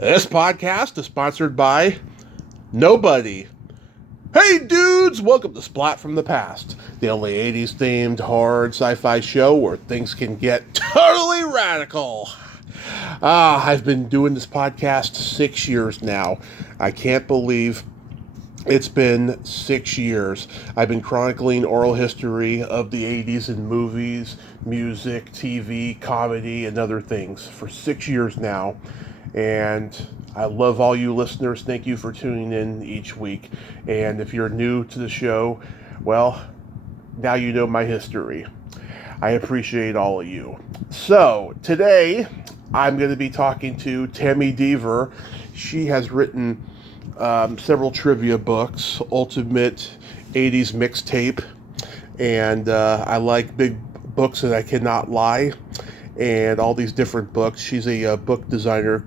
This podcast is sponsored by nobody. Hey dudes, welcome to Splat from the Past, the only 80s themed hard sci-fi show where things can get totally radical. I've been doing this podcast 6 years now. I can't believe it's been 6 years. I've been chronicling oral history of the 80s in movies, music, TV, comedy, and other things for 6 years now. And I love all you listeners. Thank you for tuning in each week. And if you're new to the show, well, now you know my history. I appreciate all of you. So today I'm going to be talking to Tami Deaver. She has written several trivia books, Ultimate 80s Mixtape, and I like big books that I cannot lie, and all these different books. She's a book designer.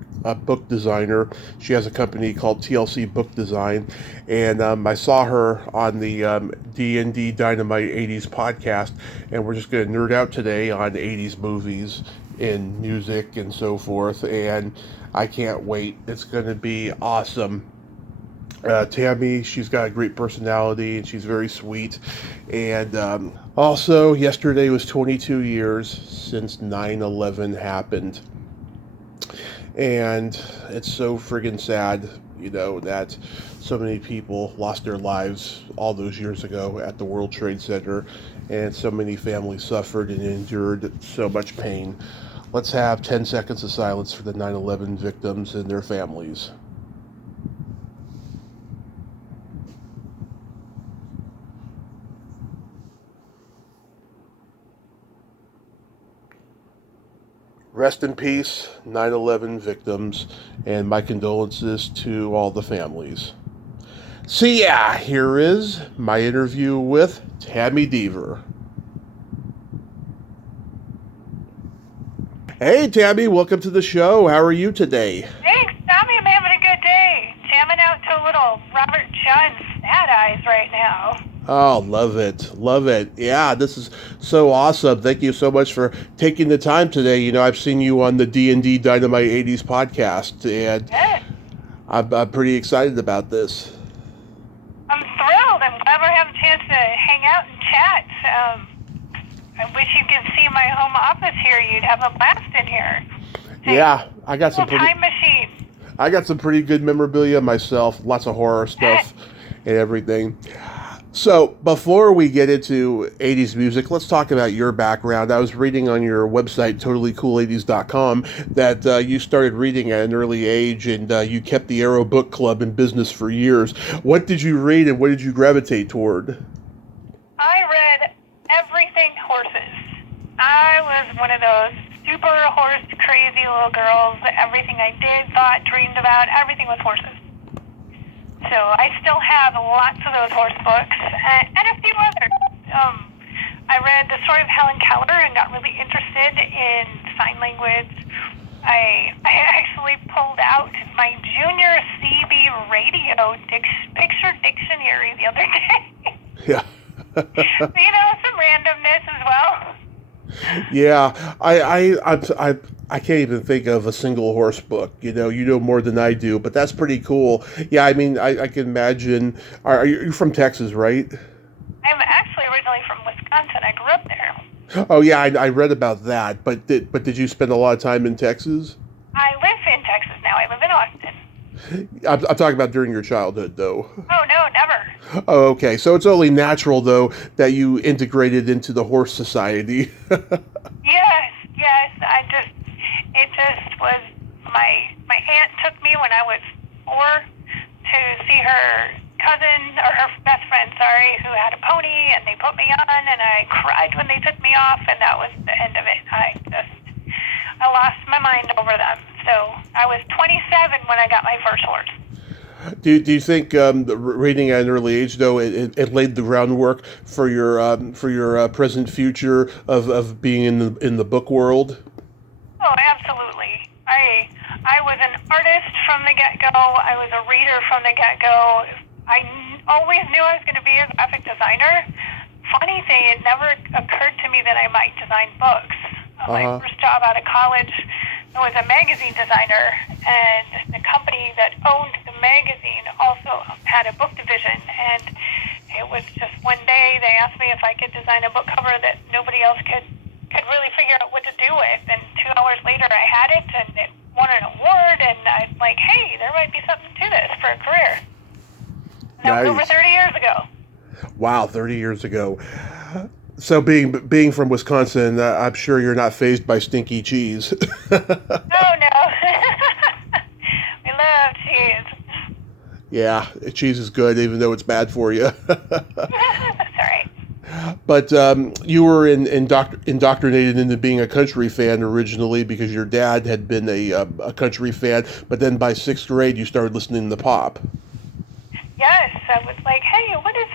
She has a company called TLC Book Design, and I saw her on the D&D Dynamite 80s podcast, and we're just going to nerd out today on 80s movies and music and so forth, and I can't wait. It's going to be awesome. Tami, she's got a great personality, and she's very sweet. And also, yesterday was 22 years since 9/11 happened. And it's so friggin' sad, that so many people lost their lives all those years ago at the World Trade Center, and so many families suffered and endured so much pain. Let's have 10 seconds of silence for the 9/11 victims and their families. Rest in peace, 9/11 victims, and my condolences to all the families. So yeah, here is my interview with Tami Deaver. Hey Tami, welcome to the show. How are you today? Thanks, Tami. I'm having a good day. Jamming out to a little Robert John's Sad Eyes right now. Oh, love it. Love it. Yeah, this is so awesome. Thank you so much for taking the time today. I've seen you on the D&D Dynamite 80s podcast, and Yes. I'm pretty excited about this. I'm thrilled. I'm glad we're having a chance to hang out and chat. I wish you could see my home office here. You'd have a blast in here. Yeah, I got some time machine. I got some pretty good memorabilia myself. Lots of horror stuff and everything. So before we get into 80s music, let's talk about your background. I was reading on your website, totallycool80s.com, that you started reading at an early age, and you kept the Arrow Book Club in business for years. What did you read, and what did you gravitate toward? I read everything horses. I was one of those super horse crazy little girls. Everything I did, thought, dreamed about, everything was horses. So I still have lots of those horse books and a few others. I read The Story of Helen Keller and got really interested in sign language. I actually pulled out my junior CB radio picture dictionary the other day. Yeah. Some randomness as well. Yeah, I can't even think of a single horse book. You know more than I do, but that's pretty cool. Yeah, I mean, I can imagine. Are you from Texas, right? I'm actually originally from Wisconsin. I grew up there. Oh yeah, I read about that. But did you spend a lot of time in Texas? I live in Texas now. I live in Austin. I'm talking about during your childhood, though. Oh no, never. Oh, okay. So it's only natural, though, that you integrated into the horse society. Yes. It just was, my aunt took me when I was 4 to see her cousin, or her best friend, who had a pony, and they put me on, and I cried when they took me off, and that was the end of it. I lost my mind over them. So I was 27 when I got my first horse. Do you think reading at an early age, though, it laid the groundwork for your present future of being in the book world? Oh, absolutely. I was an artist from the get-go. I was a reader from the get-go. I always knew I was going to be a graphic designer. Funny thing, it never occurred to me that I might design books. My first job out of college was a magazine designer, and the company that owned the magazine also had a book division, and it was just one day they asked me if I could design a book cover that nobody else could really figure out what to do with, and 2 hours later I had it, and it won an award, and I'm like, hey, there might be something to this for a career. And that was over 30 years ago. Wow, 30 years ago. So being from Wisconsin, I'm sure you're not fazed by stinky cheese. Oh, no. We love cheese. Yeah, cheese is good, even though it's bad for you. That's all right. But you were indoctrinated into being a country fan originally because your dad had been a country fan, but then by 6th grade you started listening to pop. Yes, I was like, hey, what is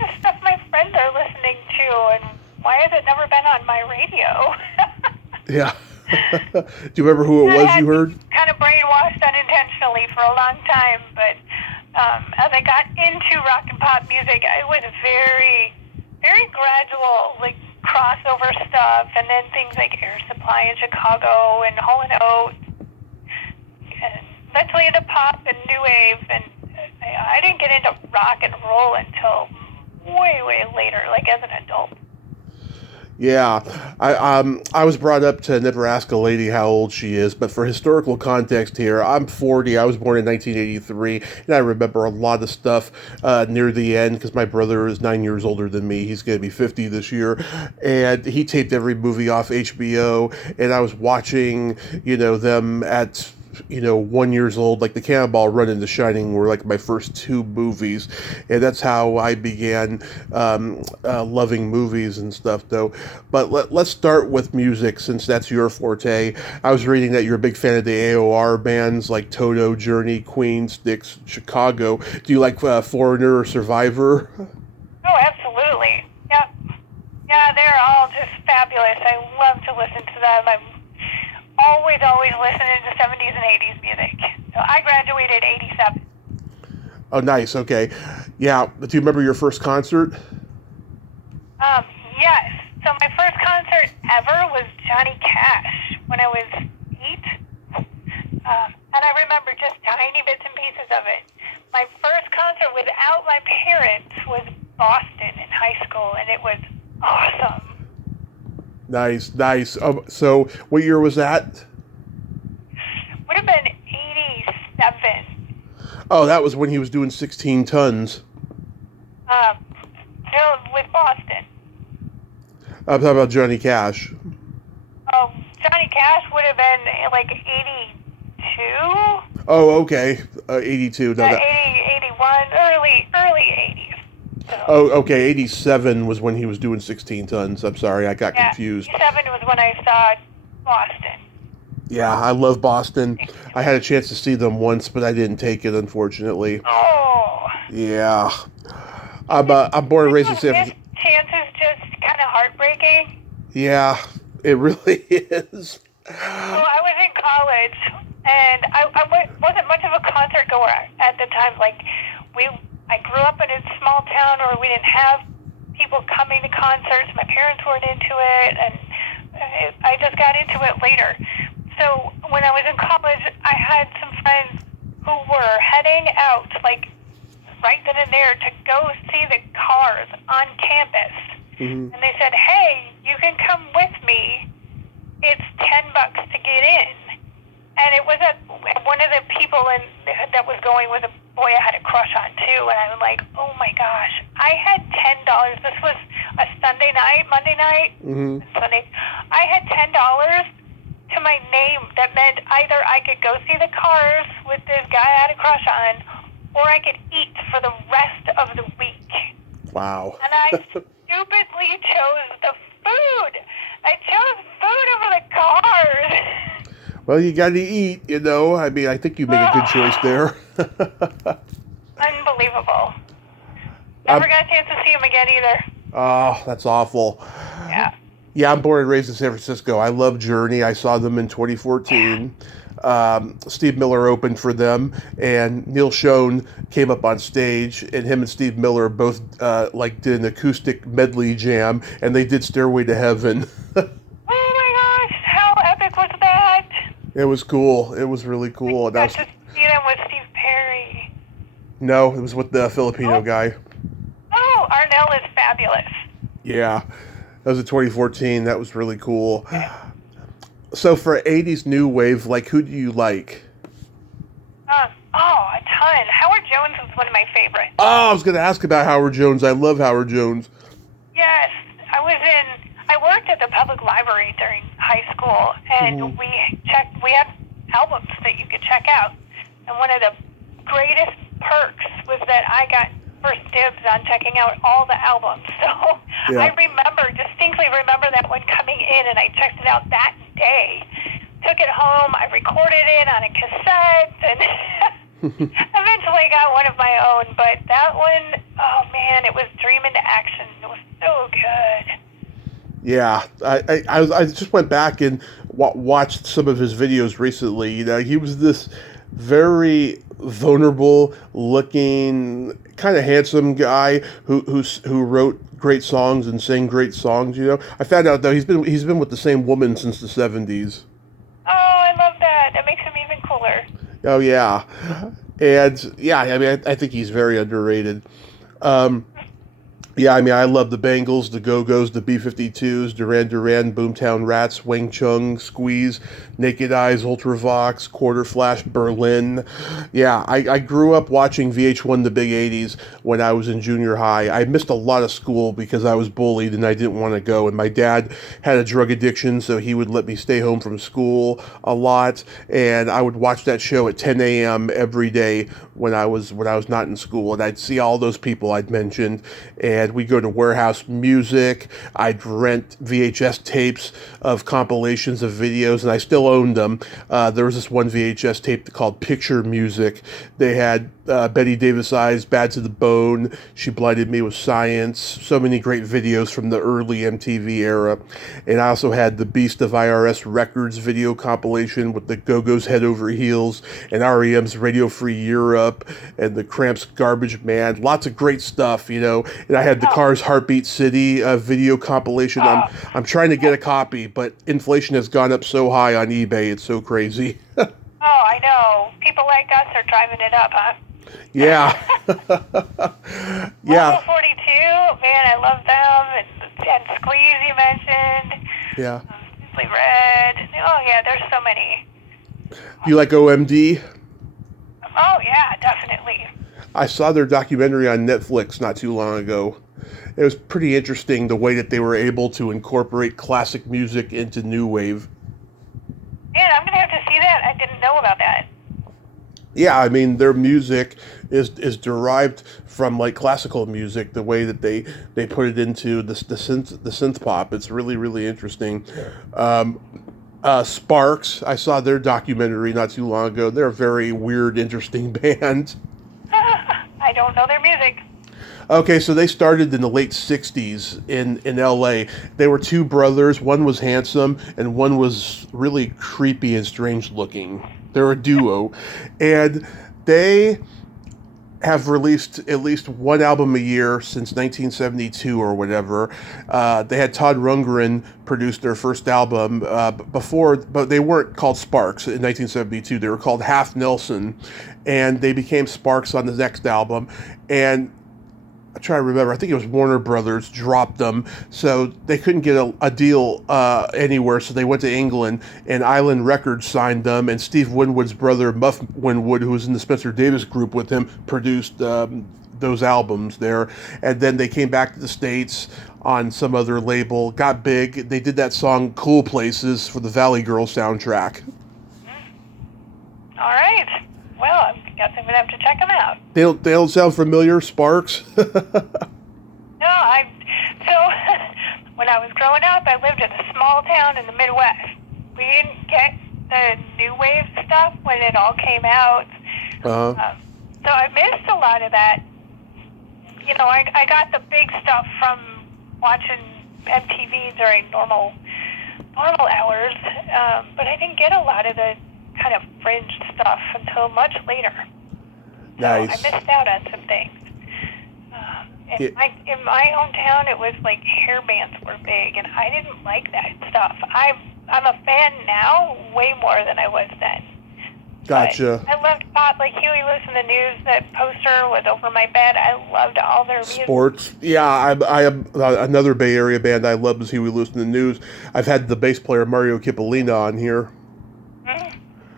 this stuff my friends are listening to, and why has it never been on my radio? Yeah. Do you remember who it was you heard? Kind of brainwashed unintentionally for a long time, but as I got into rock and pop music, it was very, very gradual, like crossover stuff, and then things like Air Supply in Chicago and Hall & Oates, and eventually into pop and new wave, and I didn't get into rock and roll until way, way later, like as an adult. Yeah, I was brought up to never ask a lady how old she is, but for historical context here, I'm 40. I was born in 1983, and I remember a lot of stuff near the end because my brother is 9 years older than me. He's going to be 50 this year, and he taped every movie off HBO, and I was watching, them at 1 years old. Like the Cannonball Run and The Shining were like my first two movies, and that's how I began loving movies and stuff though. But let's start with music, since that's your forte. I was reading that you're a big fan of the AOR bands like Toto, Journey, Queen, Styx, Chicago. Do you like Foreigner or Survivor? Oh, absolutely. Yeah, they're all just fabulous. I love to listen to them. I'm always listening to 70s and 80s music. So I graduated 87. Oh, nice. Okay. Yeah. Do you remember your first concert? Yes. So my first concert ever was Johnny Cash when I was 8. And I remember just tiny bits and pieces of it. My first concert without my parents was Boston in high school, and it was awesome. Nice. So what year was that? Would have been 87. Oh, that was when he was doing 16 tons. No, with Boston. I'm talking about Johnny Cash. Oh, Johnny Cash would have been like 82. Oh, okay. 82. No, 80, 81, early 80s. So. Oh, okay. 87 was when he was doing 16 tons. I'm sorry, I got confused. 87 was when I saw Boston. Yeah, I love Boston. I had a chance to see them once, but I didn't take it, unfortunately. Oh. Yeah. I'm born and raised in San Francisco. Chances just kind of heartbreaking. Yeah, it really is. So I was in college, and I wasn't much of a concert goer at the time. Like, I grew up in a small town where we didn't have people coming to concerts. My parents weren't into it, and I just got into it later. So when I was in college, I had some friends who were heading out, like, right then and there to go see the Cars on campus. Mm-hmm. And they said, hey, you can come with me. It's $10 to get in. And it was one of the people that was going with a boy I had a crush on, too. And I was like, oh, my gosh. I had $10. This was a Monday night, mm-hmm. Sunday. I had $10 to my name that meant either I could go see the Cars with this guy I had a crush on, or I could eat for the rest of the week. Wow. And I stupidly chose the food. I chose food over the Cars. Well, you got to eat, I mean, I think you made a good choice there. Unbelievable. Never got a chance to see him again either. Oh, that's awful. Yeah. Yeah, I'm born and raised in San Francisco. I love Journey. I saw them in 2014. Steve Miller opened for them, and Neil Schon came up on stage, and him and Steve Miller both did an acoustic medley jam, and they did Stairway to Heaven. Oh my gosh, how epic was that? It was cool. It was really cool. That's just See them with Steve Perry. No, it was with the Filipino guy. Oh, Arnell is fabulous. Yeah, that was in 2014. That was really cool. Okay. So for 80s new wave, like, who do you like? A ton. Howard Jones was one of my favorites. Oh, I was going to ask about Howard Jones. I love Howard Jones. Yes, I worked at the public library during high school, and we had albums that you could check out. And one of the greatest perks was that I got first dibs on checking out all the albums. So Yeah. I distinctly remember that one coming in, and I checked it out that day. Took it home, I recorded it on a cassette, and eventually got one of my own. But that one, oh man, it was dream into action. It was so good. Yeah, I just went back and watched some of his videos recently. You know, he was this very vulnerable looking, kind of handsome guy who wrote great songs and sang great songs. You know, I found out though he's been with the same woman since the 70s. Oh, I love that. That makes him even cooler. Oh yeah, and yeah, I mean I think he's very underrated. Yeah, I mean, I love the Bangles, the Go-Go's, the B-52s, Duran Duran, Boomtown Rats, Wang Chung, Squeeze, Naked Eyes, Ultravox, Quarter Flash, Berlin. Yeah, I grew up watching VH1 The Big 80s when I was in junior high. I missed a lot of school because I was bullied and I didn't want to go. And my dad had a drug addiction, so he would let me stay home from school a lot. And I would watch that show at 10 a.m. every day when I was not in school. And I'd see all those people I'd mentioned. And we'd go to Warehouse Music. I'd rent VHS tapes of compilations of videos, and I still owned them. There was this one VHS tape called Picture Music. They had Betty Davis Eyes, Bad to the Bone, She Blinded Me with Science, so many great videos from the early MTV era. And I also had the Beast of IRS Records video compilation with the Go-Go's Head Over Heels and REM's Radio Free Europe and the Cramps Garbage Man. Lots of great stuff, you know. And I had the Cars Heartbeat City video compilation. I'm trying to get a copy, but inflation has gone up so high on eBay, it's so crazy. Oh, I know. People like us are driving it up, huh? Yeah. Yeah. Level 42, man, I love them. And Squeeze, you mentioned. Yeah. Simply Red. Oh, yeah, there's so many. You like OMD? Oh, yeah, definitely. I saw their documentary on Netflix not too long ago. It was pretty interesting the way that they were able to incorporate classic music into new wave. Man, I'm going to have to see that. I didn't know about that. Yeah, I mean their music is derived from like classical music. The way that they put it into the synth pop, it's really really interesting. Sparks, I saw their documentary not too long ago. They're a very weird, interesting band. I don't know their music. Okay, so they started in the late 60s in LA. They were two brothers. One was handsome and one was really creepy and strange looking. They're a duo. And they have released at least one album a year since 1972 or whatever. They had Todd Rundgren produce their first album but they weren't called Sparks in 1972. They were called Half Nelson, and they became Sparks on the next album. And I try to remember, I think it was Warner Brothers dropped them, so they couldn't get a deal anywhere, so they went to England, and Island Records signed them, and Steve Winwood's brother, Muff Winwood, who was in the Spencer Davis group with him, produced those albums there. And then they came back to the States on some other label, got big. They did that song Cool Places for the Valley Girl soundtrack. All right. Well, I guess I'm going to have to check them out. They don't sound familiar, Sparks? No, so when I was growing up, I lived in a small town in the Midwest. We didn't get the new wave stuff when it all came out. So I missed a lot of that. You know, I got the big stuff from watching MTV during normal hours, but I didn't get a lot of the kind of fringe stuff until much later. Nice. So I missed out on some things. In my hometown, it was like hair bands were big, and I didn't like that stuff. I'm a fan now way more than I was then. Gotcha. But I loved pop, like Huey Lewis in the News. That poster was over my bed. I loved all their music. Sports. Yeah, I am another Bay Area band I love is Huey Lewis in the News. I've had the bass player Mario Cipollina on here.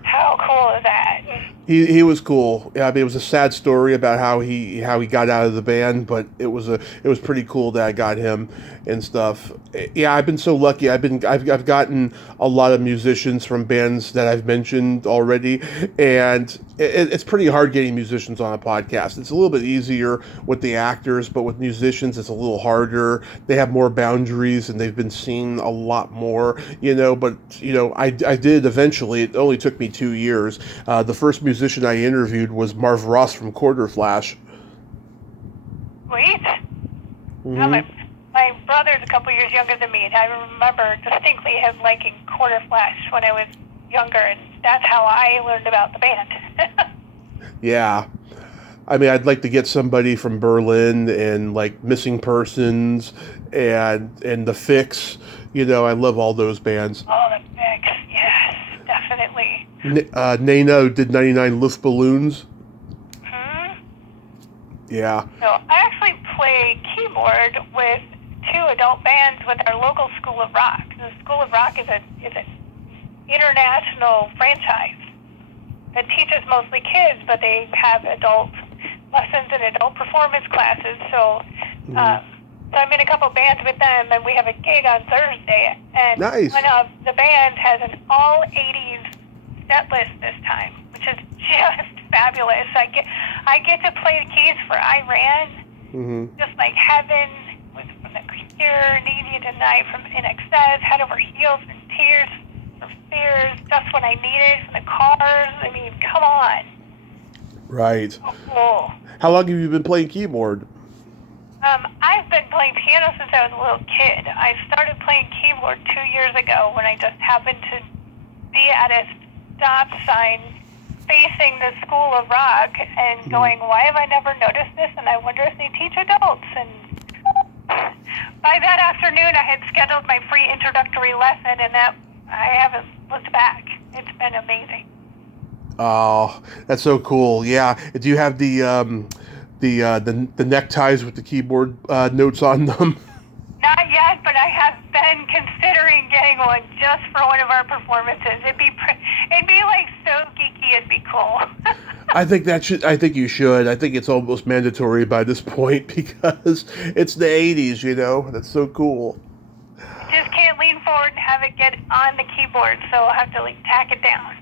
How cool is that? He was cool. Yeah, I mean, it was a sad story about how he got out of the band, but it was pretty cool that I got him and stuff. Yeah, I've been so lucky. I've gotten a lot of musicians from bands that I've mentioned already, and it's pretty hard getting musicians on a podcast. It's a little bit easier with the actors, but with musicians, it's a little harder. They have more boundaries, and they've been seen a lot more. But I did eventually. It only took me 2 years. The first musician I interviewed was Marv Ross from Quarter Flash. Sweet. Mm-hmm. My brother's a couple years younger than me, and I remember distinctly him liking Quarter Flash when I was younger, and that's how I learned about the band. Yeah. I mean, I'd like to get somebody from Berlin and like Missing Persons and The Fix. I love all those bands. Oh, The Fix, yes, definitely. Nano did 99 Luftballons. Yeah. So I actually play keyboard with 2 adult bands with our local School of Rock. The School of Rock is an international franchise that teaches mostly kids, but they have adult lessons and adult performance classes. So, so I'm in a couple bands with them, and we have a gig on Thursday. And nice. One of the bands has an all 80s set list this time, which is just fabulous. I get to play the keys for Iran, just like Heaven with from The Cure, Need You Tonight from INXS, Head Over Heels and Tears for Fears, Just When I Need It from the Cars. I mean, come on. Right. Oh, cool. How long have you been playing keyboard? I've been playing piano since I was a little kid. I started playing keyboard 2 years ago when I just happened to be at a stop sign facing the School of Rock and going, why have I never noticed this? And I wonder if they teach adults. And by that afternoon, I had scheduled my free introductory lesson, and that I haven't looked back. It's been amazing. Oh, that's so cool! Yeah, do you have the neckties with the keyboard notes on them? Not yet, but I have been considering getting one just for one of our performances. It'd be like so geeky. It'd be cool. I think you should. I think it's almost mandatory by this point because it's the 80s. That's so cool. Just can't lean forward and have it get on the keyboard, so I'll have to tack it down.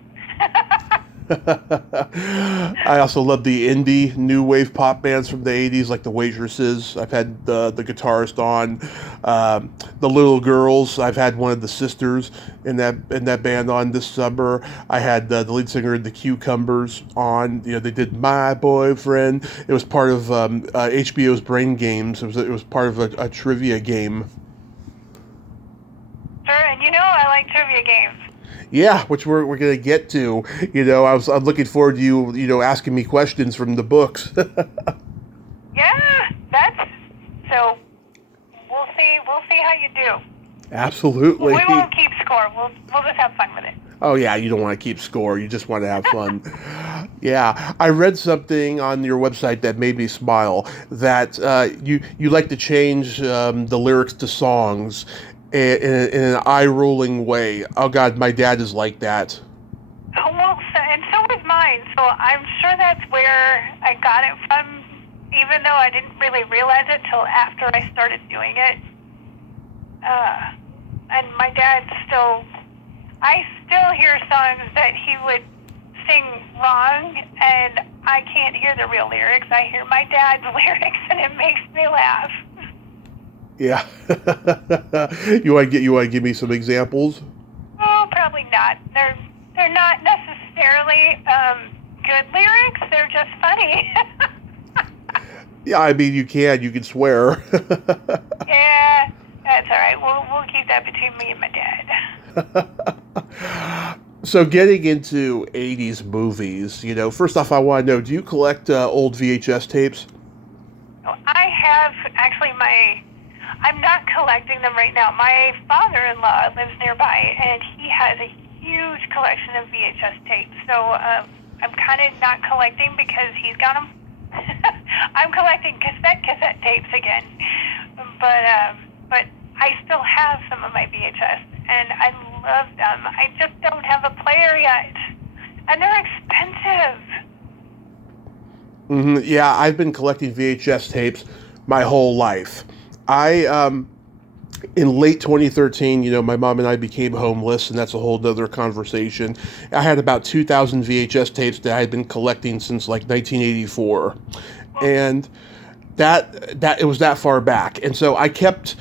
I also love the indie new wave pop bands from the 80s, like the Waitresses. I've had the guitarist on. The Little Girls, I've had one of the sisters in that band on this summer. I had the lead singer of the Cucumbers on. They did My Boyfriend. It was part of HBO's Brain Games. It was part of a trivia game. Sure, and I like trivia games. Yeah, which we're going to get to. I'm looking forward to you asking me questions from the books. Yeah, so we'll see how you do. Absolutely. We won't keep score. We'll just have fun with it. Oh yeah, you don't want to keep score. You just want to have fun. Yeah, I read something on your website that made me smile. That you like to change the lyrics to songs in an eye-rolling way. Oh God, my dad is like that. Oh, well, and so is mine. So I'm sure that's where I got it from, even though I didn't really realize it till after I started doing it. And my dad I still hear songs that he would sing wrong, and I can't hear the real lyrics. I hear my dad's lyrics, and it makes me laugh. Yeah. You want to give me some examples? Oh, probably not. They're not necessarily good lyrics. They're just funny. Yeah, I mean you can swear. Yeah, that's all right. We'll keep that between me and my dad. So getting into 80s movies, first off I want to know, do you collect old VHS tapes? I have actually I'm not collecting them right now. My father-in-law lives nearby, and he has a huge collection of VHS tapes. So I'm kind of not collecting because he's got them. I'm collecting cassette tapes again, but I still have some of my VHS, and I love them. I just don't have a player yet, and they're expensive. Yeah, I've been collecting VHS tapes my whole life. In late 2013, my mom and I became homeless, and that's a whole other conversation. I had about 2,000 VHS tapes that I had been collecting since like 1984, and that it was that far back, and so I kept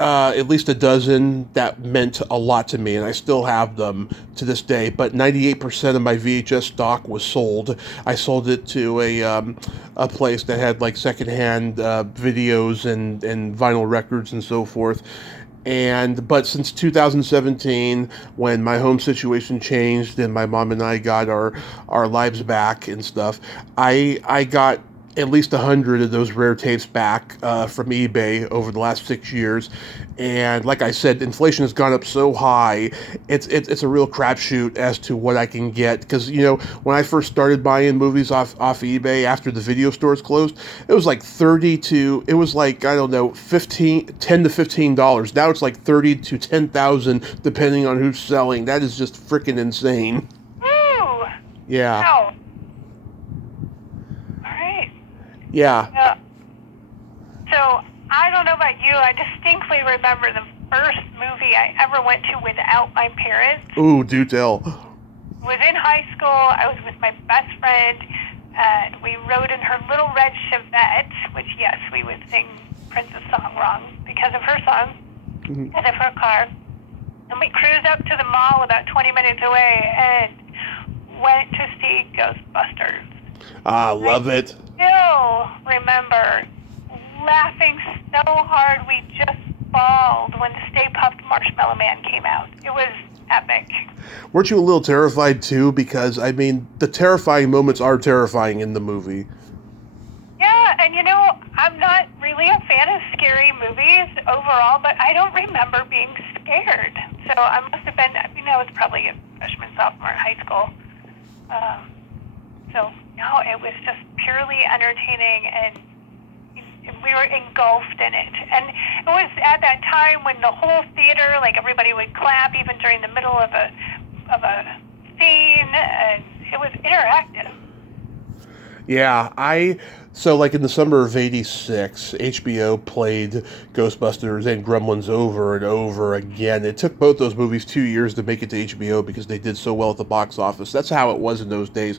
at least a dozen that meant a lot to me, and I still have them to this day. But 98% of my VHS stock was sold. I sold it to a place that had like secondhand videos and vinyl records and so forth. But since 2017, when my home situation changed and my mom and I got our lives back and stuff, I got at least 100 of those rare tapes back from eBay over the last 6 years. And like I said, inflation has gone up so high, it's a real crapshoot as to what I can get. Because, when I first started buying movies off eBay after the video stores closed, it was like it was like, I don't know, $10 to $15. Now it's like 30 to 10,000, depending on who's selling. That is just freaking insane. Ooh. Yeah. Wow. Yeah. So, I don't know about you, I distinctly remember the first movie I ever went to without my parents. Ooh, do tell. Was in high school. I was with my best friend, and we rode in her little red Chevette, which, yes, we would sing Prince's song wrong because of her song, because of her car. And we cruised up to the mall about 20 minutes away and went to see Ghostbusters. Love it. Still remember laughing so hard we just bawled when Stay Puft Marshmallow Man came out. It was epic. Weren't you a little terrified too? Because, I mean, the terrifying moments are terrifying in the movie. Yeah, and I'm not really a fan of scary movies overall, but I don't remember being scared. So I must have been, I was probably a freshman, sophomore in high school. So, no, it was just purely entertaining, and we were engulfed in it. And it was at that time when the whole theater, like everybody would clap even during the middle of a scene, and it was interactive. Yeah, so like in the summer of '86, HBO played Ghostbusters and Gremlins over and over again. It took both those movies 2 years to make it to HBO because they did so well at the box office. That's how it was in those days.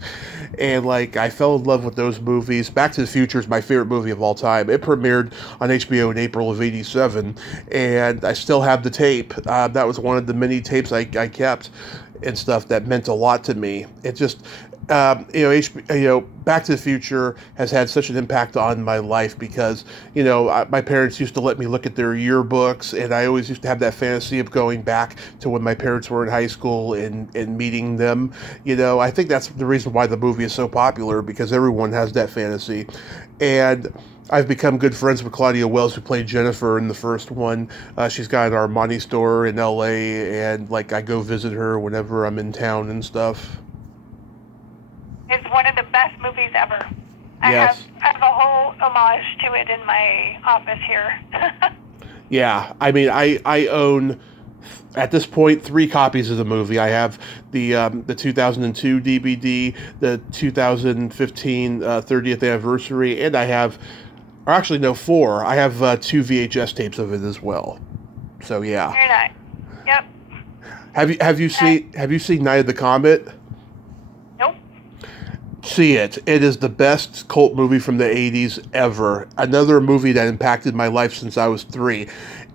And like, I fell in love with those movies. Back to the Future is my favorite movie of all time. It premiered on HBO in April of '87, and I still have the tape. That was one of the many tapes I kept and stuff that meant a lot to me. It just, Back to the Future has had such an impact on my life because, my parents used to let me look at their yearbooks, and I always used to have that fantasy of going back to when my parents were in high school and meeting them. I think that's the reason why the movie is so popular, because everyone has that fantasy. And I've become good friends with Claudia Wells, who played Jennifer in the first one. She's got an Armani store in LA, and like, I go visit her whenever I'm in town and stuff. It's one of the best movies ever. Yes. I have a whole homage to it in my office here. Yeah, I mean, I own, at this point, 3 copies of the movie. I have the 2002 DVD, the 2015 30th anniversary, and I have, or actually no, 4. I have 2 VHS tapes of it as well. So yeah. Very nice. Yep. Have you seen Night of the Comet? Nope. See it. It is the best cult movie from the 80s ever. Another movie that impacted my life since I was 3.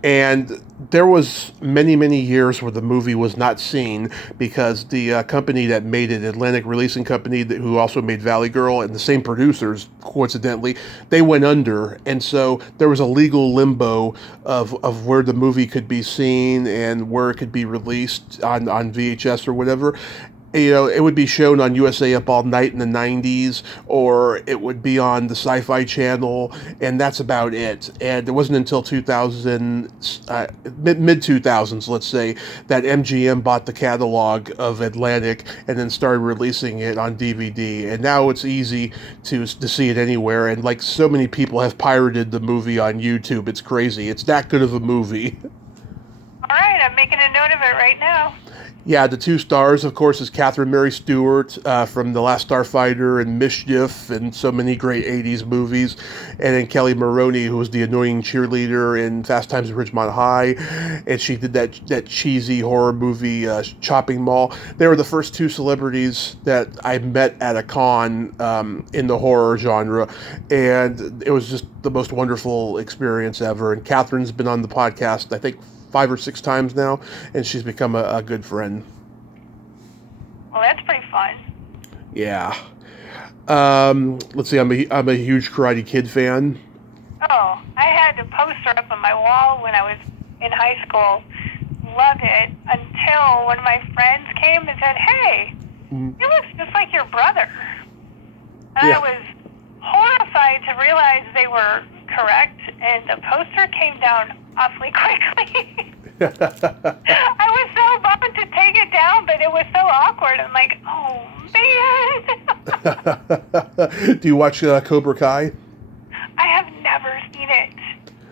And there was many, many years where the movie was not seen because the company that made it, Atlantic Releasing Company, who also made Valley Girl, and the same producers, coincidentally, they went under. And so there was a legal limbo of where the movie could be seen and where it could be released on VHS or whatever. It would be shown on USA Up All Night in the 90s, or it would be on the Sci-Fi Channel, and that's about it. And it wasn't until 2000, mid 2000s, let's say, that MGM bought the catalog of Atlantic and then started releasing it on DVD. And now it's easy to see it anywhere. And like so many people have pirated the movie on YouTube, it's crazy. It's that good of a movie. All right, I'm making a note of it right now. Yeah, the two stars, of course, is Catherine Mary Stewart from The Last Starfighter and Mischief and so many great 80s movies. And then Kelly Maroney, who was the annoying cheerleader in Fast Times at Ridgemont High. And she did that cheesy horror movie, Chopping Mall. They were the first two celebrities that I met at a con in the horror genre. And it was just the most wonderful experience ever. And Catherine's been on the podcast, I think, 5 or 6 times now, and she's become a good friend. Well, that's pretty fun. Yeah. Let's see. I'm a huge Karate Kid fan. Oh, I had a poster up on my wall when I was in high school. Loved it until one of my friends came and said, "Hey, you look just like your brother." And Yeah. I was horrified to realize they were correct, and the poster came down awfully quickly. I was so bummed to take it down, but it was so awkward. I'm like, oh, man. Do you watch Cobra Kai? I have never seen it.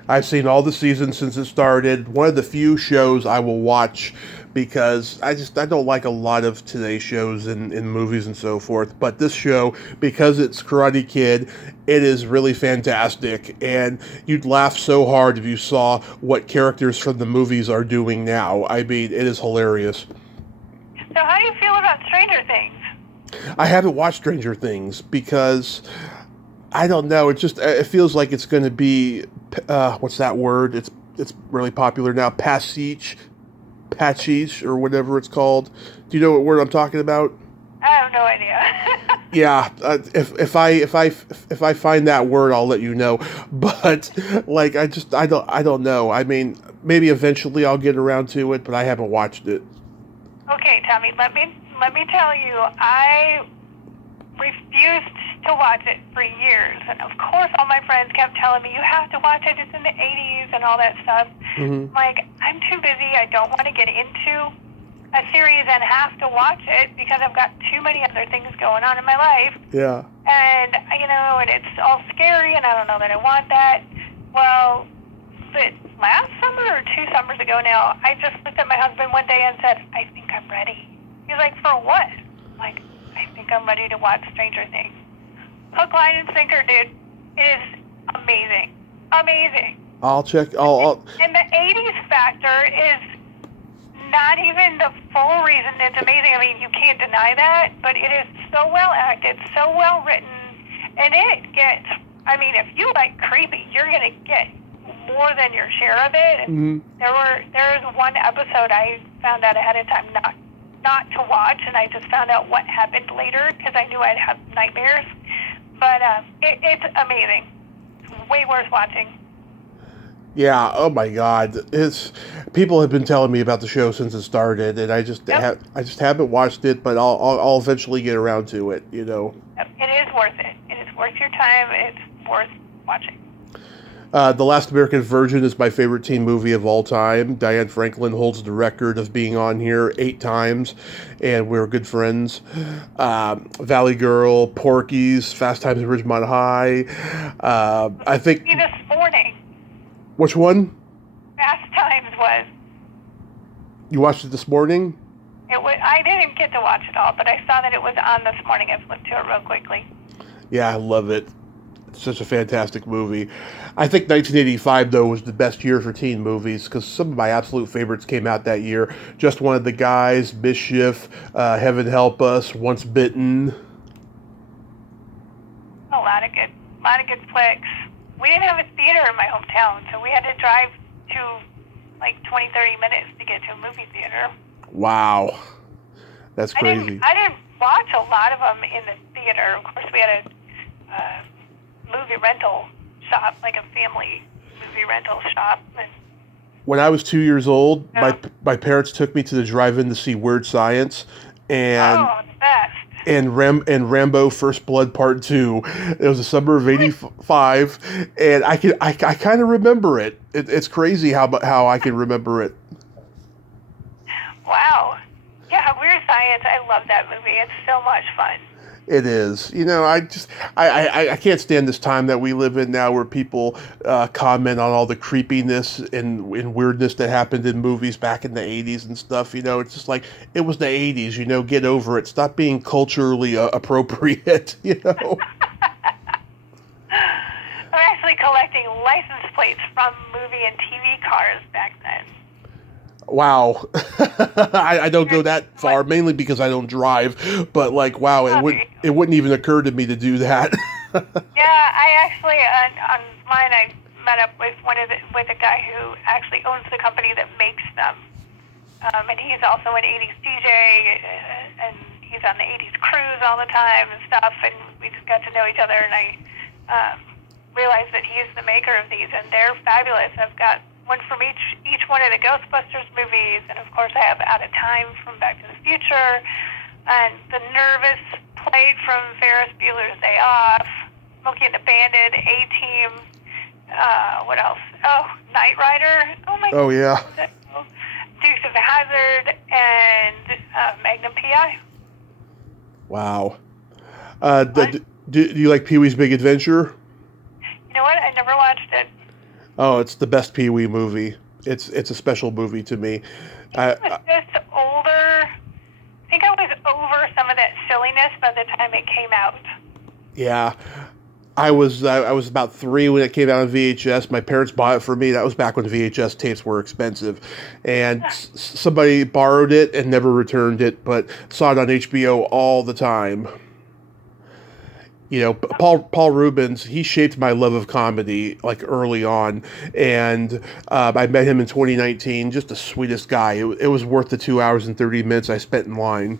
I've seen all the seasons since it started. One of the few shows I will watch because I don't like a lot of today's shows in movies and so forth. But this show, because it's Karate Kid, it is really fantastic. And you'd laugh so hard if you saw what characters from the movies are doing now. I mean, it is hilarious. So how do you feel about Stranger Things? I haven't watched Stranger Things because I don't know. It feels like it's going to be what's that word? It's really popular now. Pastiche, or whatever it's called. Do you know what word I'm talking about? I have no idea. Yeah, if I find that word, I'll let you know. But like, I don't know. I mean, maybe eventually I'll get around to it, but I haven't watched it. Okay, Tami, let me tell you, I refused to watch it for years, and of course all my friends kept telling me, you have to watch it, it's in the 80s and all that stuff. Mm-hmm. Like, I'm too busy, I don't want to get into a series and have to watch it because I've got too many other things going on in my life. Yeah. And, and it's all scary, and I don't know that I want that. Well, but last summer or 2 summers ago now, I just looked at my husband one day and said, I think I'm ready. He's like, for what? I'm like, I think I'm ready to watch Stranger Things. Hook, line, and sinker, dude. It is amazing. Amazing. I'll check. And the 80s factor is not even the full reason it's amazing. I mean, you can't deny that, but it is so well acted, so well written, and it gets, if you like creepy, you're going to get more than your share of it. And there was one episode I found out ahead of time not to watch, and I just found out what happened later because I knew I'd have nightmares. But it's amazing. It's way worth watching. Yeah. Oh my God. People have been telling me about the show since it started, and I just haven't watched it, but I'll eventually get around to it. You know. It is worth it. It is worth your time. It's worth watching. The Last American Virgin is my favorite teen movie of all time. Diane Franklin holds the record of being on here 8 times, and we're good friends. Valley Girl, Porky's, Fast Times at Ridgemont High. I think. See this morning. Which one? Fast Times was. You watched it this morning? It was. I didn't get to watch it all, but I saw that it was on this morning. I flipped to it real quickly. Yeah, I love it. It's such a fantastic movie. I think 1985, though, was the best year for teen movies because some of my absolute favorites came out that year. Just One of the Guys, Mischief, Heaven Help Us, Once Bitten. A lot of good flicks. We didn't have a theater in my hometown, so we had to drive to like 20, 30 minutes to get to a movie theater. Wow. That's crazy. I didn't watch a lot of them in the theater. Of course, we had a movie rental shop, like a family movie rental shop. And when I was 2 years old, my parents took me to the drive-in to see Weird Science, and Oh, the best. and Rambo First Blood Part 2. It was the summer of '85, and I kind of remember it. It's crazy how I can remember it. Wow. Yeah, Weird Science. I love that movie. It's so much fun. It is. I can't stand this time that we live in now, where people comment on all the creepiness and weirdness that happened in movies back in the '80s and stuff. It's just like it was the '80s. Get over it. Stop being culturally appropriate. I'm actually collecting license plates from movie and TV cars back then. Wow. I don't go that far, mainly because I don't drive. But like, wow, it wouldn't even occur to me to do that. Yeah, I actually on mine I met up with with a guy who actually owns the company that makes them, and he's also an '80s DJ, and he's on the '80s cruise all the time and stuff. And we just got to know each other, and I realized that he's the maker of these, and they're fabulous. I've got one from each one of the Ghostbusters movies, and of course I have Out of Time from Back to the Future, and the Nervous plate from Ferris Bueller's Day Off, Smokey and the Bandit, A-Team, what else? Oh, Knight Rider. Oh my God. Oh yeah. Dukes of Hazzard, and Magnum P.I. Wow. Do you like Pee-wee's Big Adventure? You know what? I never watched it. Oh, it's the best Pee-wee movie. It's a special movie to me. I was just older. I think I was over some of that silliness by the time it came out. Yeah. I was about 3 when it came out on VHS. My parents bought it for me. That was back when VHS tapes were expensive. And somebody borrowed it and never returned it, but saw it on HBO all the time. Paul Rubens, he shaped my love of comedy like early on, and I met him in 2019. Just the sweetest guy. It was worth the 2 hours and 30 minutes I spent in line.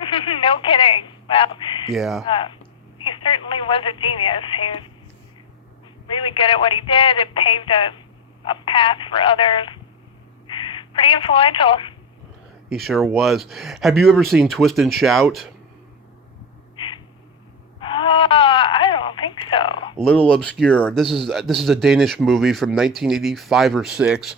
No kidding. Well, yeah, he certainly was a genius. He was really good at what he did. It paved a path for others. Pretty influential. He sure was. Have you ever seen Twist and Shout? I don't think so. A little obscure. This is a Danish movie from 1985 or 6.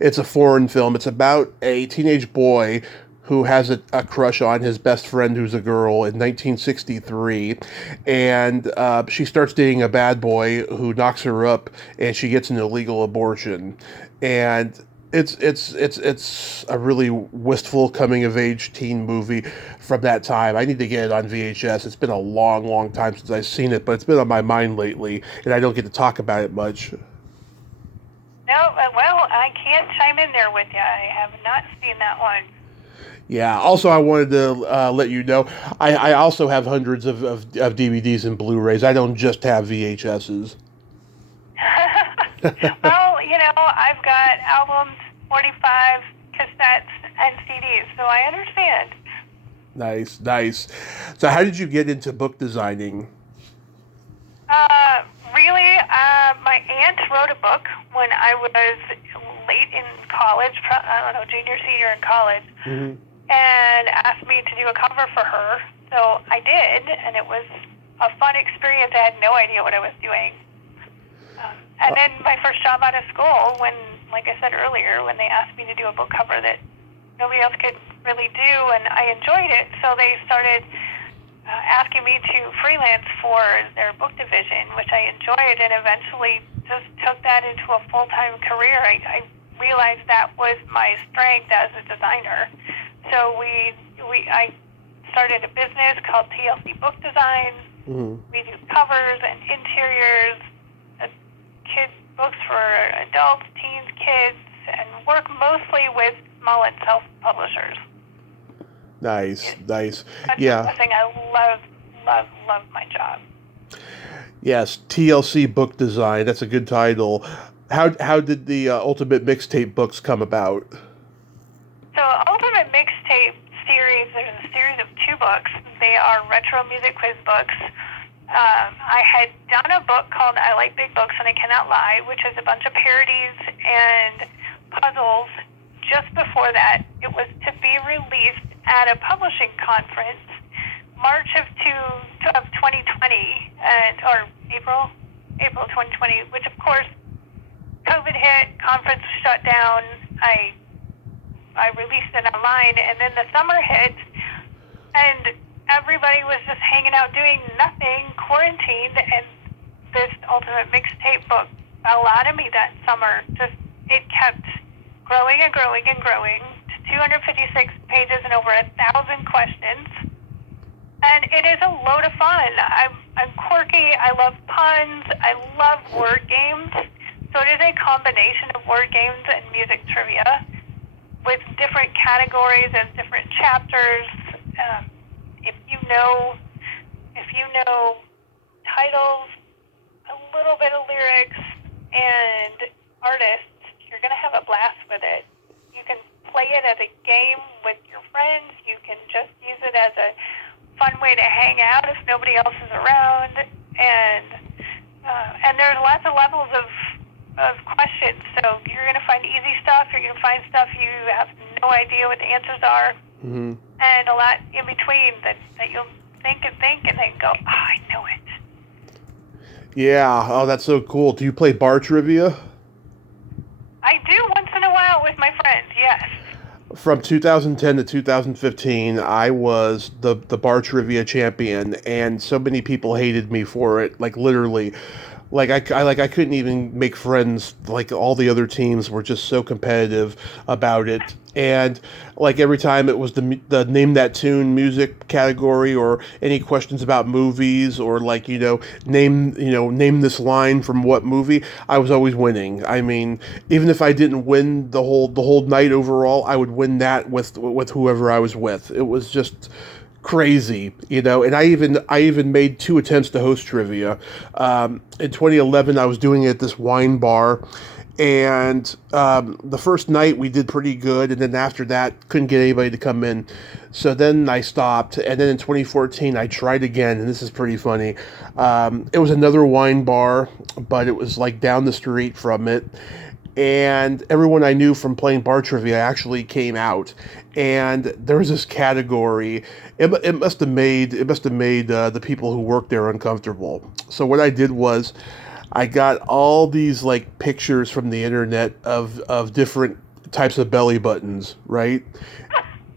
It's a foreign film. It's about a teenage boy who has a crush on his best friend who's a girl in 1963, and she starts dating a bad boy who knocks her up, and she gets an illegal abortion, and it's a really wistful coming of age teen movie from that time. I need to get it on VHS. It's been a long, long time since I've seen it, but it's been on my mind lately, and I don't get to talk about it much. No, well, I can't chime in there with you. I have not seen that one. Yeah. Also, I wanted to let you know, I also have hundreds of DVDs and Blu-rays. I don't just have VHSs. Well, I've got albums, 45 cassettes, and CDs, so I understand. Nice. So how did you get into book designing? Really, my aunt wrote a book when I was late in college, junior, senior in college, and asked me to do a cover for her. So I did, and it was a fun experience. I had no idea what I was doing. And then my first job out of school, when, like I said earlier, when they asked me to do a book cover that nobody else could really do, and I enjoyed it, so they started asking me to freelance for their book division, which I enjoyed, and eventually just took that into a full-time career. I realized that was my strength as a designer. So I started a business called TLC Book Design. We do covers and interiors, kids books for adults, teens, kids, and work mostly with small and self-publishers. Nice. That's Yeah. the thing. I love my job. Yes, TLC Book Design. That's a good title. How did the Ultimate Mixtape books come about? So Ultimate Mixtape series, there's a series of 2 books. They are retro music quiz books. I had done a book called I Like Big Books and I Cannot Lie, which is a bunch of parodies and puzzles. Just before that, it was to be released at a publishing conference, March of 2020, or April 2020, which of course COVID hit, conference shut down. I released it online, and then the summer hit, and everybody was just hanging out doing nothing, quarantined, and this Ultimate Mixtape book fell out of me that summer. Just, it kept growing and growing and growing to 256 pages and over 1,000 questions. And it is a load of fun. I'm quirky. I love puns. I love word games. So it is a combination of word games and music trivia with different categories and different chapters. If you know titles, a little bit of lyrics, and artists, you're going to have a blast with it. You can play it as a game with your friends. You can just use it as a fun way to hang out if nobody else is around. And there's lots of levels of questions. So you're going to find easy stuff. You're going to find stuff you have no idea what the answers are. Mm-hmm. And a lot in between that you'll think and then go, oh, I know it. Yeah. Oh, that's so cool. Do you play bar trivia? I do once in a while with my friends, yes. From 2010 to 2015, I was the bar trivia champion, and so many people hated me for it. Like literally, I couldn't even make friends. Like all the other teams were just so competitive about it. And like every time it was the name that tune music category, or any questions about movies, or like name this line from what movie, I was always winning. I mean, even if I didn't win the whole night overall, I would win that with whoever I was with. It was just crazy, and I even made 2 attempts to host trivia. In 2011, I was doing it at this wine bar. And the first night we did pretty good, and then after that couldn't get anybody to come in. So then I stopped, and then in 2014 I tried again, and this is pretty funny. It was another wine bar, but it was like down the street from it. And everyone I knew from playing bar trivia actually came out, and there was this category. It must have made the people who worked there uncomfortable. So what I did was, I got all these like pictures from the internet of different types of belly buttons, right?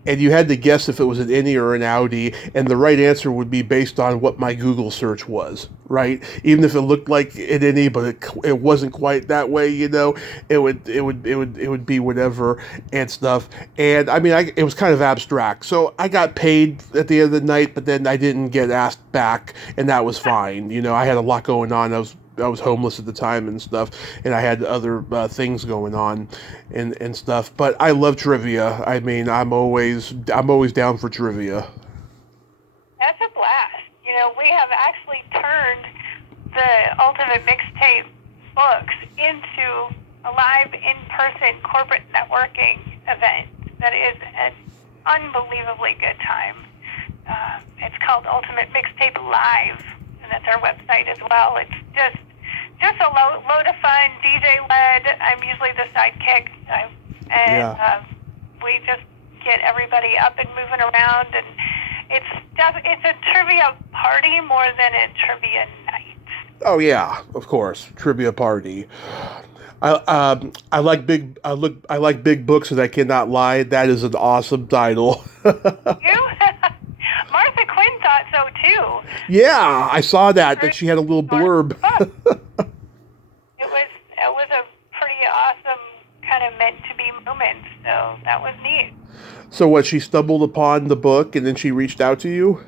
And you had to guess if it was an innie or an outie, and the right answer would be based on what my Google search was, right? Even if it looked like an innie, but it wasn't quite that way, it would be whatever and stuff. And I mean, it was kind of abstract. So I got paid at the end of the night, but then I didn't get asked back, and that was fine. I had a lot going on. I was homeless at the time and stuff, and I had other things going on and stuff. But I love trivia. I mean, I'm always down for trivia. That's a blast. We have actually turned the Ultimate Mixtape books into a live in-person corporate networking event that is an unbelievably good time. It's called Ultimate Mixtape Live, and that's our website as well. It's just a load of fun, DJ-led. I'm usually the sidekick, we just get everybody up and moving around, and it's a trivia party more than a trivia night. Oh yeah, of course, trivia party. I like big books, and I cannot lie. That is an awesome title. You? Martha Quinn thought so too. Yeah, I saw that she had a little blurb. It was a pretty awesome kind of meant to be moment. So that was neat. So what? She stumbled upon the book, and then she reached out to you.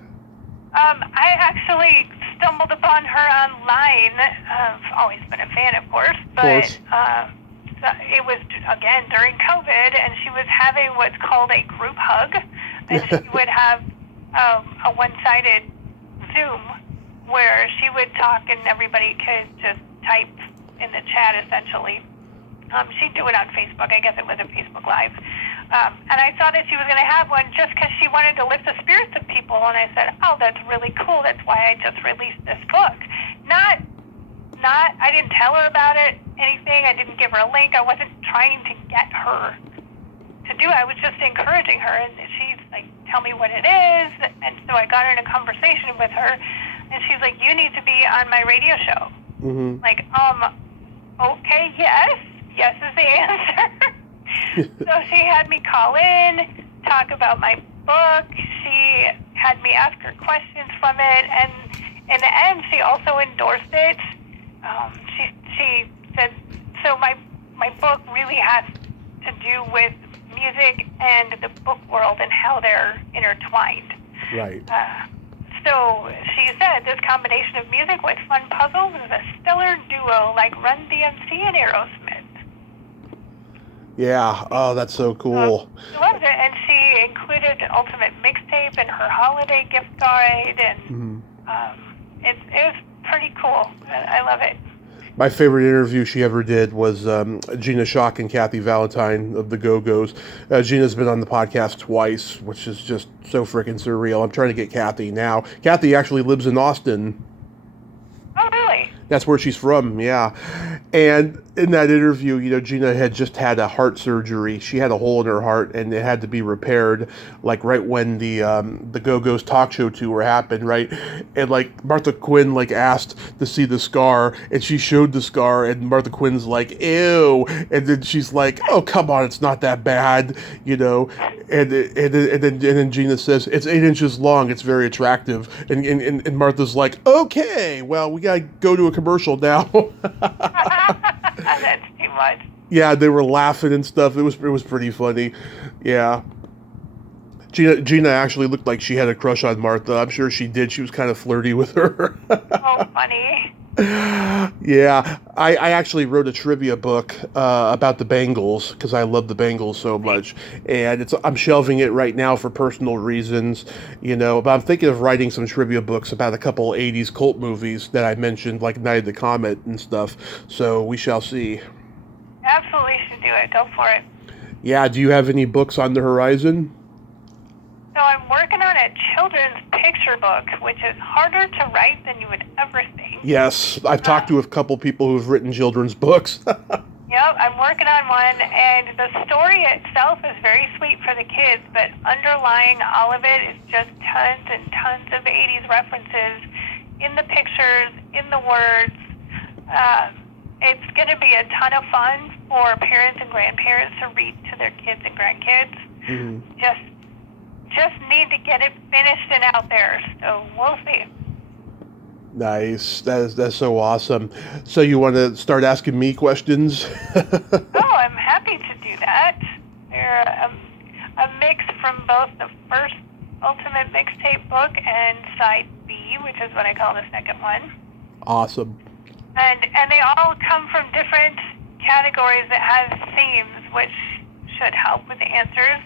I actually stumbled upon her online. I've always been a fan, of course, but it was again during COVID, and she was having what's called a group hug, and she would have a one-sided Zoom where she would talk and everybody could just type in the chat, essentially. She'd do it on Facebook. I guess it was a Facebook Live. And I saw that she was going to have one just because she wanted to lift the spirits of people. And I said, oh, that's really cool. That's why I just released this book. I didn't tell her about it, anything. I didn't give her a link. I wasn't trying to get her to do it. I was just encouraging her. And she's like tell me what it is. And so I got in a conversation with her, and she's like, you need to be on my radio show. Mm-hmm. Like, okay, yes. Yes is the answer. So she had me call in, talk about my book. She had me ask her questions from it, and in the end, she also endorsed it. She said, so my book really has to do with music and the book world and how they're intertwined. Right. So she said this combination of music with fun puzzles is a stellar duo like Run DMC and Aerosmith. Yeah. Oh, that's so cool. She loved it, and she included the ultimate mixtape in her holiday gift guide, and it was pretty cool. I love it. My favorite interview she ever did was Gina Schock and Kathy Valentine of the Go-Go's. Gina's been on the podcast twice, which is just so freaking surreal. I'm trying to get Kathy now. Kathy actually lives in Austin. Oh, really? That's where she's from, yeah. And in that interview, you know, Gina had just had a heart surgery. She had a hole in her heart, and it had to be repaired, like right when the Go-Go's talk show tour happened, right? And like Martha Quinn like asked to see the scar, and she showed the scar, and Martha Quinn's like, "Ew," and then she's like, "Oh, come on, it's not that bad," you know. And then Gina says, "It's 8 inches long. It's very attractive." And Martha's like, "Okay, well, we gotta go to a commercial now." That's too much. Yeah, they were laughing and stuff. It was pretty funny. Yeah. Gina actually looked like she had a crush on Martha. I'm sure she did. She was kind of flirty with her. Oh, funny. Yeah, I actually wrote a trivia book about the Bangles because I love the Bangles so much, and I'm shelving it right now for personal reasons, you know. But I'm thinking of writing some trivia books about a couple '80s cult movies that I mentioned, like Night of the Comet and stuff. So we shall see. Absolutely should do it. Go for it. Yeah. Do you have any books on the horizon? So I'm working on a children's picture book, which is harder to write than you would ever think. Yes, I've talked to a couple people who've written children's books. Yep, I'm working on one, and the story itself is very sweet for the kids, but underlying all of it is just tons and tons of 80s references in the pictures, in the words. It's going to be a ton of fun for parents and grandparents to read to their kids and grandkids. Mm-hmm. Just need to get it finished and out there, so we'll see. Nice. That's so awesome. So you want to start asking me questions? Oh, I'm happy to do that. They're a mix from both the first Ultimate Mixtape book and Side B, which is what I call the second one. Awesome. And they all come from different categories that have themes, which should help with the answers.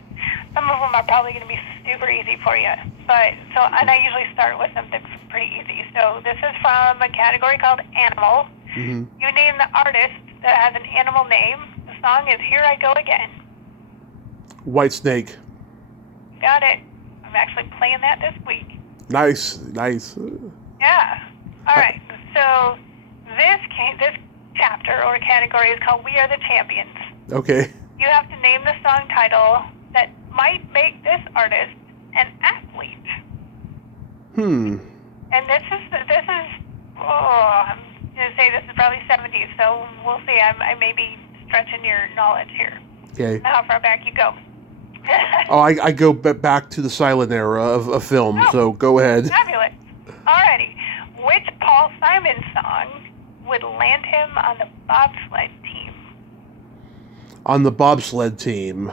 Some of them are probably going to be super easy for you. And I usually start with something pretty easy. So this is from a category called Animal. Mm-hmm. You name the artist that has an animal name. The song is Here I Go Again. Whitesnake. Got it. I'm actually playing that this week. Nice. Yeah. All right. So this chapter or category is called We Are the Champions. Okay. You have to name the song title that might make this artist an athlete. And this is I'm going to say this is probably 70s, so we'll see. I may be stretching your knowledge here. Okay. How far back you go? Oh, I go back to the silent era of film, so go ahead. Fabulous. Alrighty. Which Paul Simon song would land him on the bobsled team? On the bobsled team.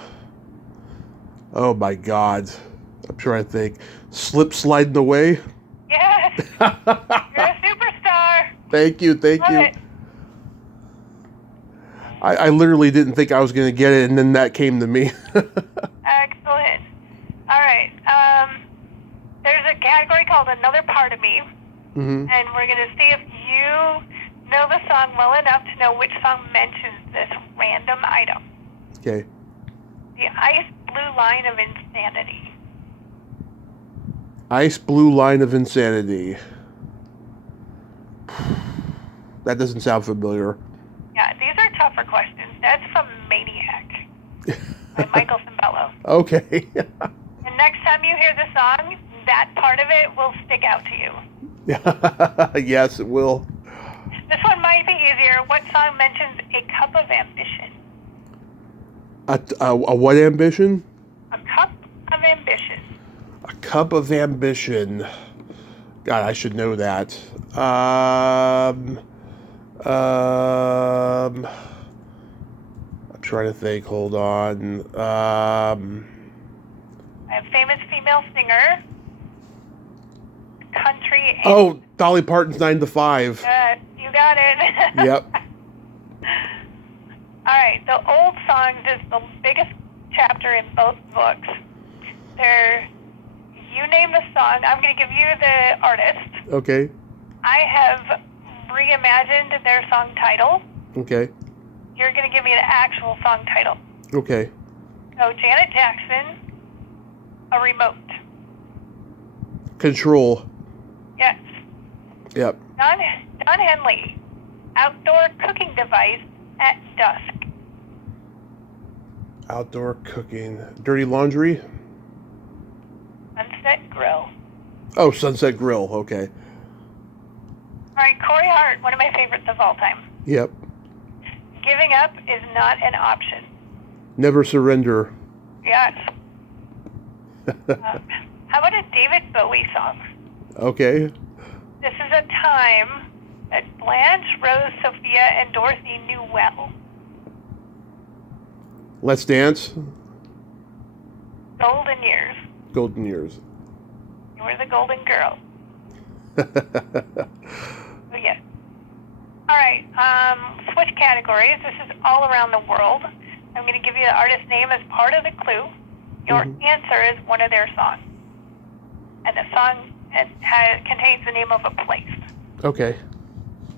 Oh my God. I'm trying to think. Slip sliding away? Yes. You're a superstar. Thank you. Love it. I literally didn't think I was going to get it, and then that came to me. Excellent. All right. There's a category called Another Part of Me, and we're going to see if you know the song well enough to know which song mentions this random item. Okay. The Ice Blue Line of Insanity. Ice Blue Line of Insanity. That doesn't sound familiar. Yeah, these are tougher questions. That's from Maniac by Michael Cimbello. Okay. And next time you hear the song, that part of it will stick out to you. Yes, it will. This one might be easier. What song mentions a cup of ambition? A what ambition? A cup of ambition. A cup of ambition. God, I should know that. I'm trying to think. Hold on. A famous female singer. Country. Oh, Dolly Parton's 9 to 5. You got it. Yep. All right. The old songs is the biggest chapter in both books. You name the song. I'm going to give you the artist. Okay. I have reimagined their song title. Okay. You're going to give me the actual song title. Okay. So Janet Jackson, A Remote. Control. Yes. Yep. Don Henley, Outdoor Cooking Device at Dusk. Outdoor cooking. Dirty laundry. Sunset Grill. Oh, Sunset Grill. Okay. All right, Corey Hart, one of my favorites of all time. Yep. Giving up is not an option. Never surrender. Yes. How about a David Bowie song? Okay. This is a time that Blanche, Rose, Sophia, and Dorothy knew well. Let's Dance. Golden years. Golden Years. You were the golden girl. Oh, yeah. All right. Switch categories. This is all around the world. I'm going to give you the artist's name as part of the clue. Your answer is one of their songs. And the song contains the name of a place. Okay.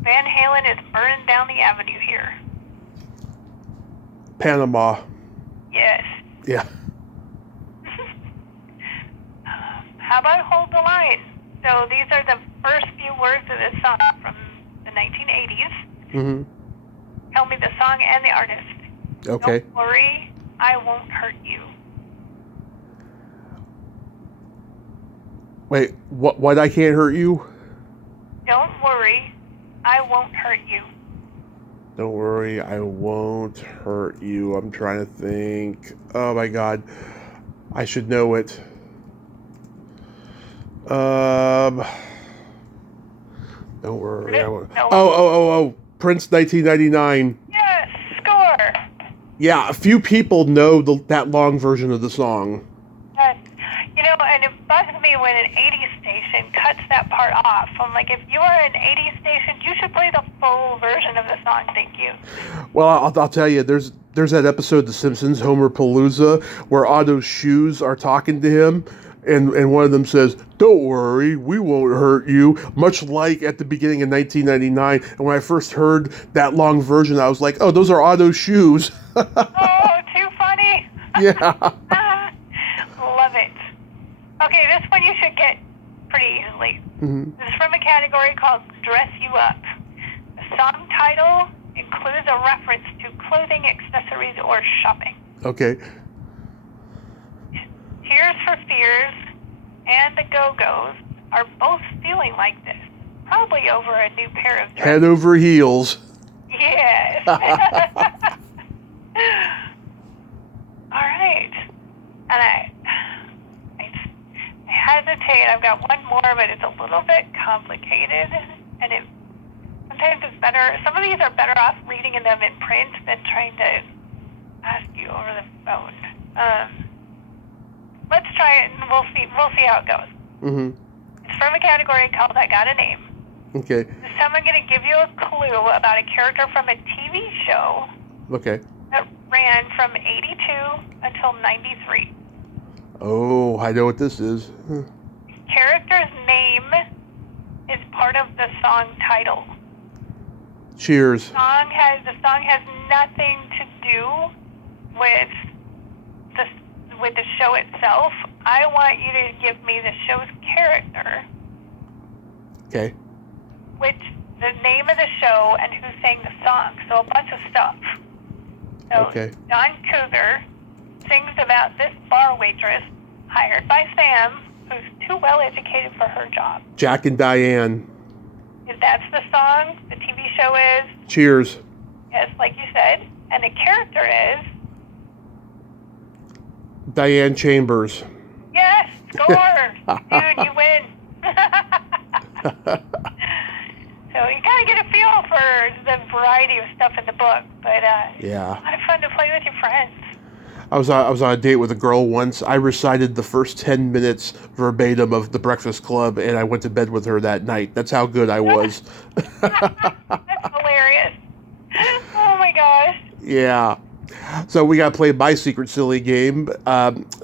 Van Halen is Burning Down the Avenue here. Panama. Yes. Yeah. How about Hold the Line? So these are the first few words of this song from the 1980s. Mm-hmm. Tell me the song and the artist. Okay. Don't worry, I won't hurt you. Wait, what I can't hurt you? Don't worry, I won't hurt you. Don't worry, I won't hurt you. I'm trying to think. Oh my God. I should know it. Don't worry. I won't. No. Oh. Prince 1999. Yes, score. Yeah, a few people know that long version of the song. And it bugs me when an 80s station cuts that part off. I'm like, if you are an 80s station, you should play the full version of the song, thank you. Well, I'll tell you, there's that episode of The Simpsons, Homer Palooza, where Otto's shoes are talking to him, and one of them says, "Don't worry, we won't hurt you," much like at the beginning of 1999. And when I first heard that long version, I was like, oh, those are Otto's shoes. Oh, too funny. Yeah. Love it. Okay, this one you should get pretty easily. Mm-hmm. This is from a category called Dress You Up. The song title includes a reference to clothing, accessories, or shopping. Okay. Tears for Fears and the Go-Go's are both feeling like this, probably over a new pair of dresses. Head over heels. Yes. All right. And I hesitate. I've got one more, but it's a little bit complicated, and sometimes it's better. Some of these are better off reading them in print than trying to ask you over the phone. Let's try it, and we'll see how it goes. Mm-hmm. It's from a category called I Got a Name. Okay. This time I'm going to give you a clue about a character from a TV show Okay. that ran from 82 until 93. Oh, I know what this is. The character's name is part of the song title. Cheers. The song has nothing to do with the show itself. I want you to give me the show's character, Okay. the name of the show, and who sang the song. So a bunch of stuff. So Okay. Don Cougar sings about this bar waitress hired by Sam, who's too well educated for her job. Jack and Diane. If that's the song, the TV show is. Cheers. Yes, like you said. And the character is. Diane Chambers. Yes, score! Dude, you win. So you kind of get a feel for the variety of stuff in the book, but Yeah. a lot of fun to play with your friends. I was on a date with a girl once. I recited the first 10 minutes verbatim of The Breakfast Club, and I went to bed with her that night. That's how good I was. That's hilarious. Oh my gosh. Yeah. So we got to play my secret silly game.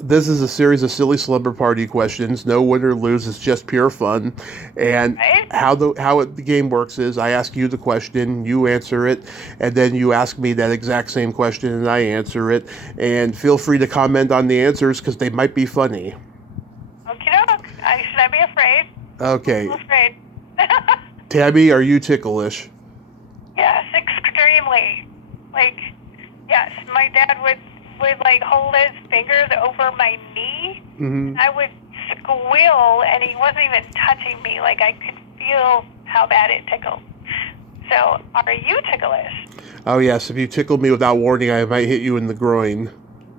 This is a series of silly slumber party questions. No win or lose. It's just pure fun. And Right? the game works is I ask you the question, you answer it, and then you ask me that exact same question and I answer it. And feel free to comment on the answers because they might be funny. Okie doke. Should I be afraid? Okay. I'm afraid. Tabby, are you ticklish? Yes, extremely. Like, yes, my dad would like hold his fingers over my knee. Mm-hmm. I would squeal, and he wasn't even touching me. Like, I could feel how bad it tickled. So, are you ticklish? Oh, yes. If you tickle me without warning, I might hit you in the groin.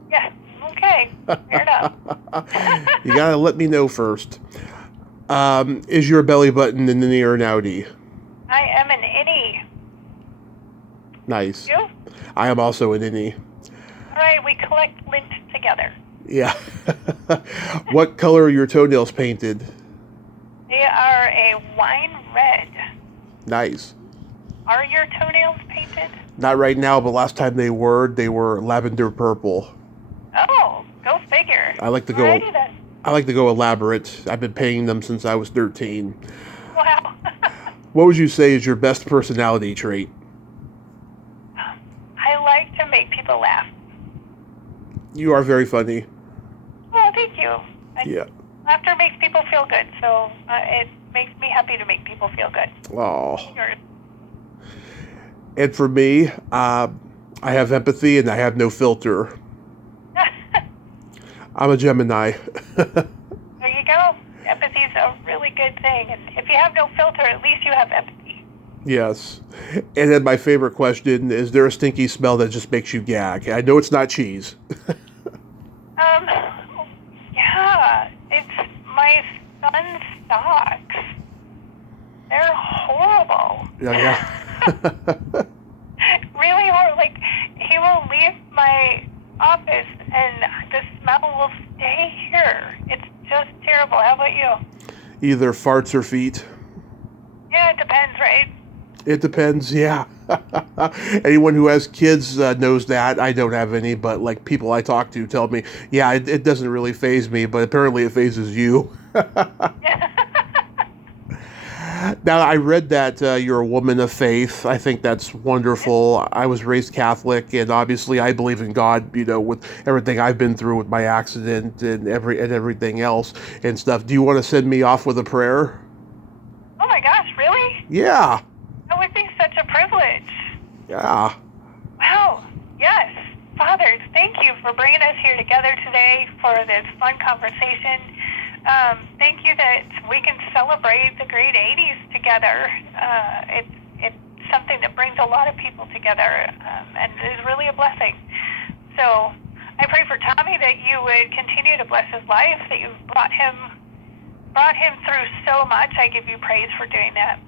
Yeah, okay. Fair enough. You got to let me know first. Is your belly button an innie or an outie? I am an innie. Nice. You? I am also an innie. All right, we collect lint together. Yeah. What color are your toenails painted? They are a wine red. Nice. Are your toenails painted? Not right now, but last time they were lavender purple. Oh, go figure. I like to Alrighty then. go elaborate. I've been painting them since I was 13. Wow. What would you say is your best personality trait? I like to make people laugh. You are very funny. Well, thank you. Yeah. Laughter makes people feel good, so it makes me happy to make people feel good. Oh. Yours. And for me, I have empathy and I have no filter. I'm a Gemini. There you go. Empathy is a really good thing. And if you have no filter, at least you have empathy. Yes. And then my favorite question, is there a stinky smell that just makes you gag? I know it's not cheese. Yeah, it's my son's socks. They're horrible. Yeah. Really horrible. Like, he will leave my office and the smell will stay here. It's just terrible. How about you? Either farts or feet. Yeah, it depends, right? It depends, yeah. Anyone who has kids knows that. I don't have any, but like people I talk to tell me, yeah, it doesn't really faze me, but apparently it phases you. Now, I read that you're a woman of faith. I think that's wonderful. I was raised Catholic, and obviously I believe in God, you know, with everything I've been through with my accident and everything else and stuff. Do you want to send me off with a prayer? Oh my gosh, really? Yeah. That would be such a privilege. Yeah. Wow. Yes. Father, thank you for bringing us here together today for this fun conversation. Thank you that we can celebrate the great 80s together. It's something that brings a lot of people together and is really a blessing. So I pray for Tommy that you would continue to bless his life, that you brought him through so much. I give you praise for doing that.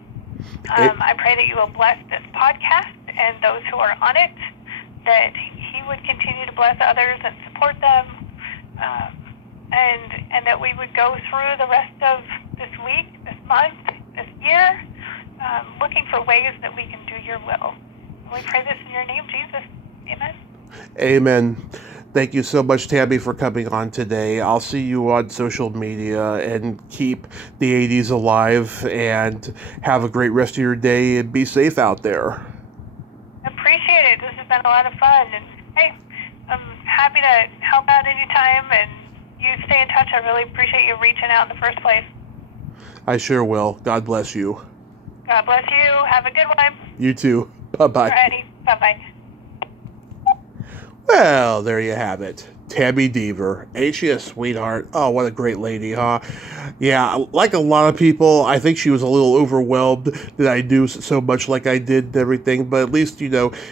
I pray that you will bless this podcast and those who are on it, that he would continue to bless others and support them, and that we would go through the rest of this week, this month, this year, looking for ways that we can do your will. And we pray this in your name, Jesus. Amen. Amen. Thank you so much, Tami, for coming on today. I'll see you on social media, and keep the 80s alive, and have a great rest of your day, and be safe out there. Appreciate it. This has been a lot of fun. And hey, I'm happy to help out anytime, and you stay in touch. I really appreciate you reaching out in the first place. I sure will. God bless you. God bless you. Have a good one. You too. Bye-bye. Alrighty. Bye-bye. Well, there you have it. Tammy Deaver. Ain't she a sweetheart? Oh, what a great lady, huh? Yeah, like a lot of people, I think she was a little overwhelmed that I knew so much like I did and everything, but at least,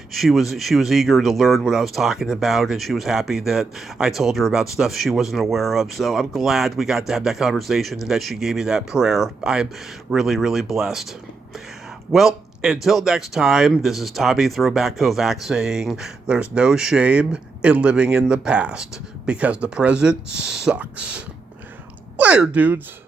she was eager to learn what I was talking about, and she was happy that I told her about stuff she wasn't aware of. So I'm glad we got to have that conversation and that she gave me that prayer. I'm really, really blessed. Well, until next time, this is Tami Throwback Kovac saying there's no shame in living in the past because the present sucks. Later, dudes.